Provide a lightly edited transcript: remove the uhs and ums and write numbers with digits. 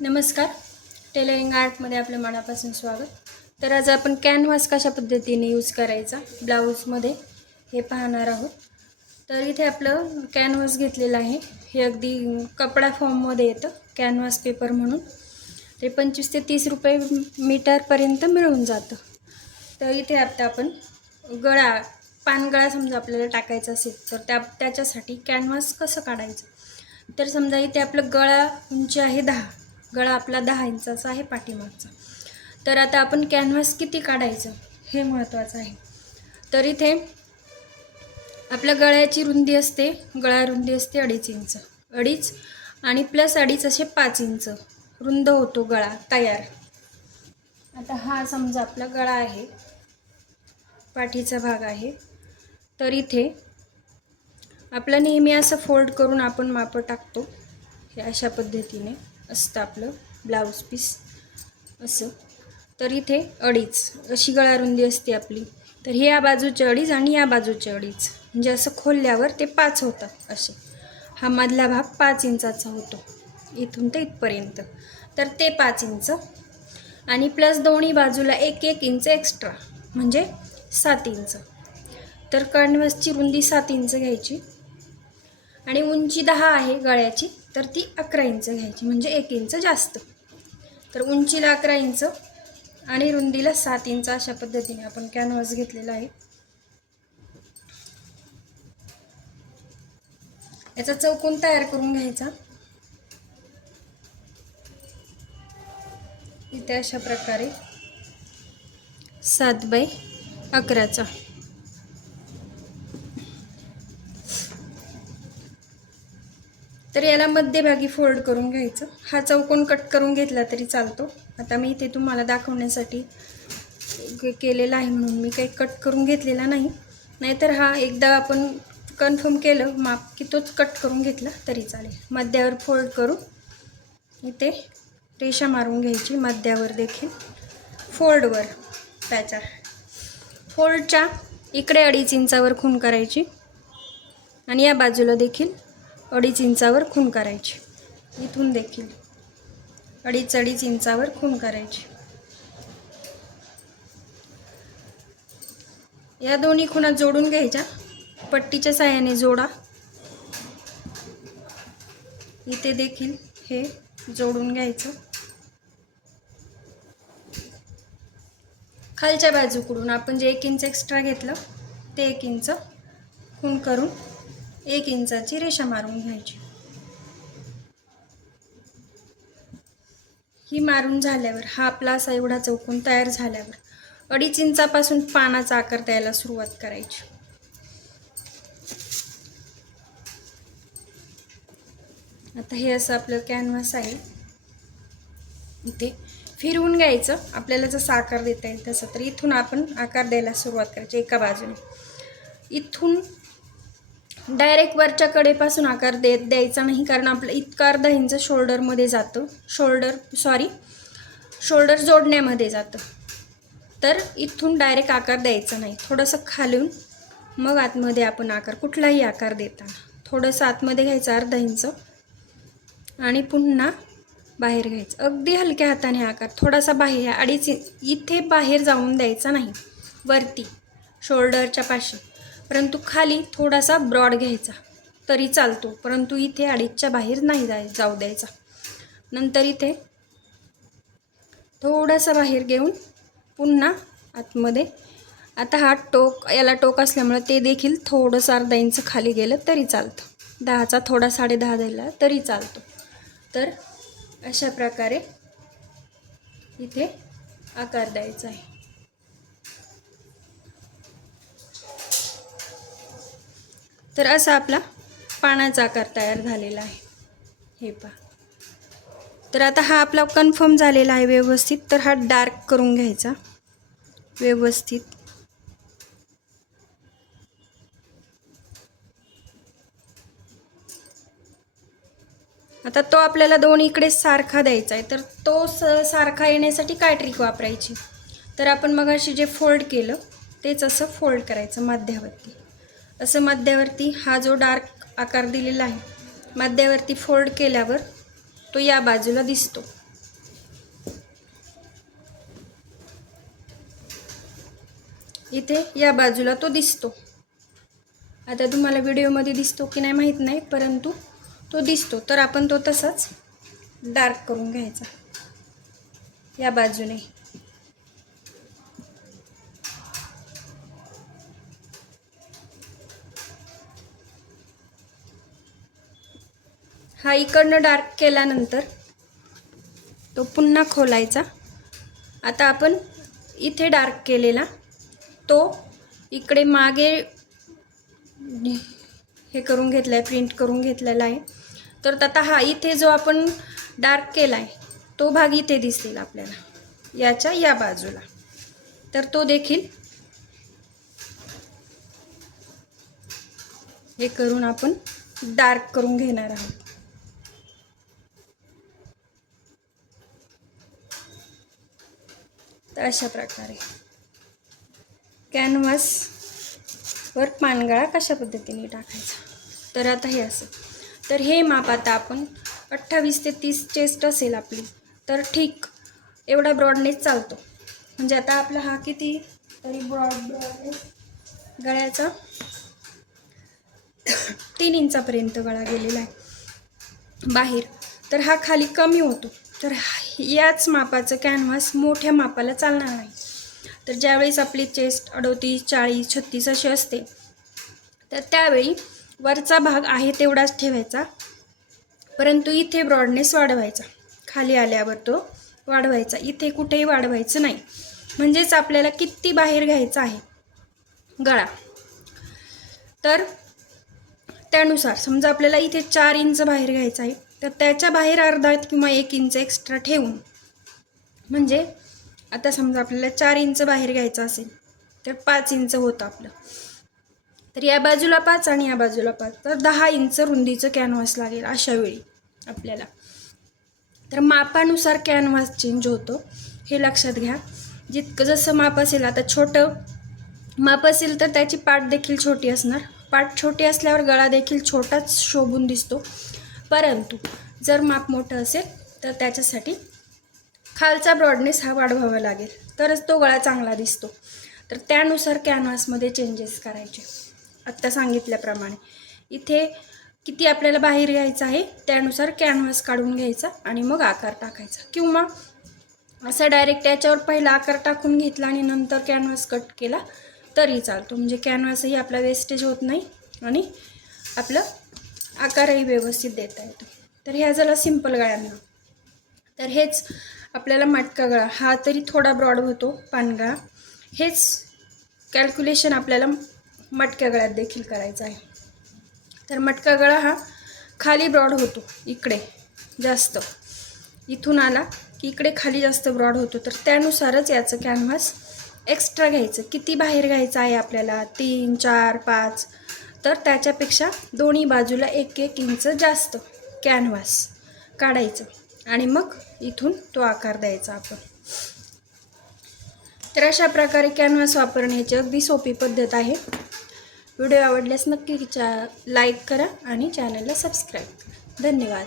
नमस्कार, टेलरिंग आर्टमध्ये आपलं मनापासून स्वागत. तर आज आपण कॅनव्हास कशा पद्धतीने यूज करायचा ब्लाऊजमध्ये हे पाहणार आहोत. तर इथे आपलं कॅनव्हास घेतलेलं आहे. हे अगदी कपडा फॉर्ममध्ये येतं कॅनव्हास पेपर म्हणून. ते 25 ते 30 रुपये मीटरपर्यंत मिळून जातं. तर इथे आता आपण पानगळा समजा आपल्याला टाकायचा असेल तर त्याच्यासाठी कॅनव्हास कसं काढायचं. तर समजा इथे आपलं गळा उंची आहे 10, गळा आपला 10 इंचाचा आहे पाठीमागचा. तर आता आपण कॅनव्हास किती काढायचं हे महत्त्वाचं आहे. तर इथे आपल्या गळ्याची रुंदी असते, गळा रुंदी असते 2.5 इंच, 2.5 आणि प्लस 2.5 असे 5 इंच रुंद होतो गळा तयार. आता हा समजा आपला गळा आहे, पाठीचा भाग आहे. तर इथे आपलं नेहमी असं फोल्ड करून आपण माप टाकतो. हे अशा पद्धतीने असतं आपलं ब्लाऊज पीस असं. तर इथे 2.5 अशी गळा रुंदी असते आपली. तर हे या बाजूचे 2.5 आणि या बाजूचे 2.5 म्हणजे असं खोलल्यावर ते 5 होतात असे. हा मधला भाग 5 इंचाचा होतो इथून ते इथपर्यंत. तर ते 5 इंच आणि प्लस दोन्ही बाजूला 1-1 इंच एक्स्ट्रा म्हणजे 7 इंच. तर कॅनव्हासची रुंदी 7 इंच घ्यायची आणि उंची 10 आहे गळ्याची, तर ती 11 इंच घ्यायची म्हणजे 1 इंच जास्त. तर उंचीला 11 इंच आणि रुंदीला 7 इंच अशा पद्धतीने आपण कॅनव्हास घेतलेला आहे. याचा चौकोन तयार करून घ्यायचा. इथे अशा प्रकारे 7x11चा. तर याला मध्यभागी फोल्ड करून घ्यायचं. हा चौकोन कट करून घेतला तरी चालतो. आता मी इथे तुम्हाला दाखवण्यासाठी केलेला आहे म्हणून मी काही कट करून घेतलेला नाही. नाहीतर हा एकदा आपण कन्फर्म केलं माप की तोच कट करून घेतला तरी चालेल. मध्यावर फोल्ड करून इथे रेषा मारून घ्यायची. मध्यावर देखील फोल्डवर पॅचर फोल्डच्या इकडे 2.5 इंचावर खूण करायची आणि या बाजूला देखील 2.5 इंचावर खूण करायची. इथून देखील 2.5 इंचावर खूण करायची. या दोन्ही खुणा जोडून घ्यायच्या. पट्टीच्या साहाय्याने जोडा. इथे देखील हे जोडून घ्यायचं. खालच्या बाजूकडून आपण जे 1 इंच एक्स्ट्रा घेतलं ते 1 इंच खूण करून 1 इंचाची रेषा मारून घ्यायची. ही मारून झाल्यावर हा आपला असा एवढा चौकोन तयार झाल्यावर 2.5 इंचापासून पानाचा आकार द्यायला सुरुवात करायची. आता हे असं आपलं कॅनव्हास आहे. इथे फिरवून घ्यायचं आपल्याला जसा आकार देता येईल तसं. तर इथून आपण आकार द्यायला सुरुवात करायची एका बाजूने. इथून डायरेक्ट वरच्या कडेपासून आकार द्यायचा नाही, कारण आपलं इतकं अर्धा इंच शोल्डरमध्ये जातं. शोल्डर जोडण्यामध्ये जातं. तर इथून डायरेक्ट आकार द्यायचा नाही. थोडंसं खालून मग आतमध्ये आपण आकार कुठलाही आकार देताना थोडंसं आतमध्ये घ्यायचं अर्धा इंच आणि पुन्हा बाहेर घ्यायचं. अगदी हलक्या हाताने आकार थोडासा बाहेर 2.5 इथे बाहेर जाऊन द्यायचा नाही वरती शोल्डरच्या पाशी, परंतु खाली थोडासा ब्रॉड घ्यायचा तरी चालतो, परंतु इथे 2.5च्या बाहेर नाही जाऊ द्यायचा. नंतर इथे थोडासा बाहेर घेऊन पुन्हा आतमध्ये. आता हा याला टोक असल्यामुळे ते देखील थोडंसं अर्धा इंच खाली गेलं तरी चालतं. 10चा थोडा 10.5 दिला तरी चालतो. तर अशा प्रकारे इथे आकार द्यायचा आहे. तर असा आपला पानाचा आकार तयार झालेला आहे. हे पहा. तर आता हा आपला कन्फर्म झालेला आहे व्यवस्थित. तर हा डार्क करून घ्यायचा व्यवस्थित. आता तो आपल्याला दोन्हीकडे सारखा द्यायचा आहे. तर तो सारखा येण्यासाठी काय ट्रिक वापरायची. तर आपण मगाशी जे फोल्ड केलं तेच असं फोल्ड करायचं मध्यावरती. असं मध्यावरती हा जो डार्क आकार दिलेला आहे मध्यावरती फोल्ड केल्यावर तो या बाजूला दिसतो. इथे या बाजूला तो दिसतो. आता तुम्हाला व्हिडिओमध्ये दिसतो की नाही माहीत नाही, परंतु तो दिसतो. तर आपण तो तसाच डार्क करून घ्यायचा या बाजूने. हा इकडनं डार्क केल्यानंतर तो पुन्हा खोलायचा. आता आपण इथे डार्क केलेला तो इकडे मागे हे करून घेतला आहे, प्रिंट करून घेतलेला आहे. तर आता हा इथे जो आपण डार्क केला आहे तो भाग इथे दिसेल आपल्याला याच्या या बाजूला. तर तो देखील हे करून आपण डार्क करून घेणार आहोत. तर अशा प्रकारे कॅनव्हासवर पानगळा कशा पद्धतीने टाकायचा. तर आता हे असं. तर हे माप आता आपण 28 ते 30 चेस्ट असेल आपली तर ठीक एवढा ब्रॉडनेस चालतो. म्हणजे आता आपला हा किती तरी ब्रॉडनेस गळ्याचा 3 इंचापर्यंत गळा गेलेला आहे बाहेर. तर हा खाली कमी होतो. तर याच मापाचं कॅनव्हास मोठ्या मापाला चालणार नाही. तर ज्यावेळेस आपली चेस्ट 38, 40, 36 अशी असते तर त्यावेळी वरचा भाग आहे तेवढाच ठेवायचा, परंतु इथे ब्रॉडनेस वाढवायचा. खाली आल्यावर तो वाढवायचा, इथे कुठेही वाढवायचं नाही. म्हणजेच आपल्याला किती बाहेर घ्यायचा आहे गळा तर त्यानुसार समजा आपल्याला इथे 4 इंच बाहेर घ्यायचा आहे तर त्याच्या बाहेर अर्धा किंवा 1 इंच एक्स्ट्रा ठेवून, म्हणजे आता समजा आपल्याला 4 इंच बाहेर घ्यायचं असेल तर 5 इंच होतं आपलं. तर या बाजूला 5 आणि या बाजूला 5 तर 10 इंच रुंदीचं कॅनव्हास लागेल अशा वेळी आपल्याला. तर मापानुसार कॅनव्हास चेंज होतो हे लक्षात घ्या. जितकं जसं माप असेल, आता छोटं माप असेल तर त्याची पाठ देखील छोटी असणार. पाठ छोटी असल्यावर गळा देखील छोटाच शोभून दिसतो. परंतु जर माप मोठं असेल तर त्याच्यासाठी खालचा ब्रॉडनेस हा वाढवावा लागेल तरच तो गळा चांगला दिसतो. तर त्यानुसार कॅनव्हासमध्ये चेंजेस करायचे. आत्ता सांगितल्याप्रमाणे इथे किती आपल्याला बाहेर घ्यायचं आहे त्यानुसार कॅनव्हास काढून घ्यायचा आणि मग आकार टाकायचा. किंवा असं डायरेक्ट त्याच्यावर पहिला आकार टाकून घेतला आणि नंतर कॅनव्हास कट केला तरी चालतो. म्हणजे कॅनव्हासही आपला वेस्टेज होत नाही आणि आपलं आकारही व्यवस्थित देता येतो. तर ह्या झाला सिंपल गळ्यांना. तर हेच आपल्याला मटका गळा, हा तरी थोडा ब्रॉड होतो पानगळा. हेच कॅल्क्युलेशन आपल्याला मटक्या गळ्यात देखील करायचं आहे. तर मटका गळा हा खाली ब्रॉड होतो, इकडे जास्त, इथून आला की इकडे खाली जास्त ब्रॉड होतो. तर त्यानुसारच याचं कॅनव्हास एक्स्ट्रा घ्यायचं. किती बाहेर घ्यायचं आहे आपल्याला 3, 4, 5 तर त्याच्यापेक्षा दोन्ही बाजूला 1-1 इंच जास्त कॅनव्हास काढायचं आणि मग इथून तो आकार द्यायचा आपण. तर अशा प्रकारे कॅनव्हास वापरण्याची अगदी सोपी पद्धत आहे. व्हिडिओ आवडल्यास नक्की लाईक करा आणि चॅनलला सबस्क्राईब करा. धन्यवाद.